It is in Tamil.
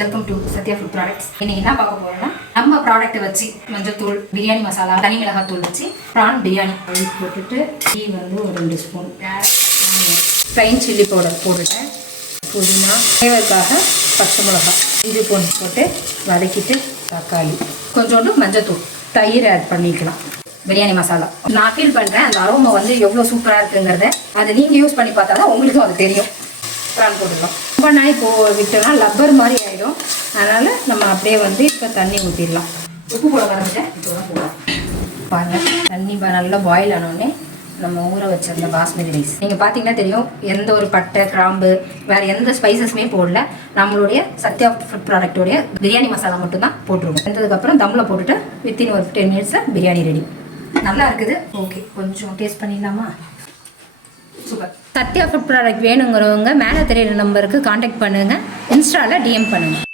Welcome to Sathya food products. இன்னைக்கு என்ன பார்க்க போறோம்னா நம்ம ப்ராடக்ட்டை வச்சு மஞ்சள்தூள், பிரியாணி மசாலா, தனி மிளகாத்தூள் வச்சு ப்ரான் பிரியாணி போட்டுட்டு டீ வந்து ஒரு 2 ஸ்பூன், ப்ளைன் சில்லி பவுடர் போட்டுட்டேன், புதினா, ஃப்ளேவருக்காக பச்சை மிளகாய், இது போட்டு வதக்கிட்டு தக்காளி, கொஞ்சோண்டு மஞ்சள்தூள், தயிர் ஆட் பண்ணிக்கலாம். பிரியாணி மசாலா நான் ஃபீல் பண்ணுறேன் அந்த அரோமா வந்து எவ்வளோ சூப்பராக இருக்குங்கிறத அதை நீங்கள் யூஸ் பண்ணி பார்த்தா தான் உங்களுக்கும் அது தெரியும். ப்ரான் போட்டுடலாம். ரொம்ப நாய் விட்டோம்னா லப்பர் மாதிரி ஆகிடும். அதனால் நம்ம அப்படியே வந்து இப்போ தண்ணி ஊற்றிடலாம். உப்பு போட வரமிட்டேன், இப்போ தான் போடலாம். பாருங்கள், தண்ணி நல்லா பாயில் ஆனோடனே நம்ம ஊற வச்சிருந்த பாஸ்மதி ரைஸ் நீங்கள் பார்த்தீங்கன்னா தெரியும். எந்த ஒரு பட்டை, கிராம்பு, வேறு எந்த ஸ்பைசஸுமே போடல. நம்மளுடைய சத்யா ஃபுட் ப்ராடக்டோடைய பிரியாணி மசாலா மட்டும்தான் போட்டுருவோம். வெந்ததுக்கப்புறம் தம்மில் போட்டுட்டு வித்தின் ஒரு 10 மினிட்ஸில் பிரியாணி ரெடி. நல்லா இருக்குது. ஓகே, கொஞ்சம் டேஸ்ட் பண்ணிடலாமா? சூப்பர். சத்யா ஃபுட் ப்ராடக்ட் வேணுங்கிறவங்க மேலே தெரியுற நம்பருக்கு காண்டாக்ட் பண்ணுங்கள், இன்ஸ்டாவில் டிஎம் பண்ணுங்கள்.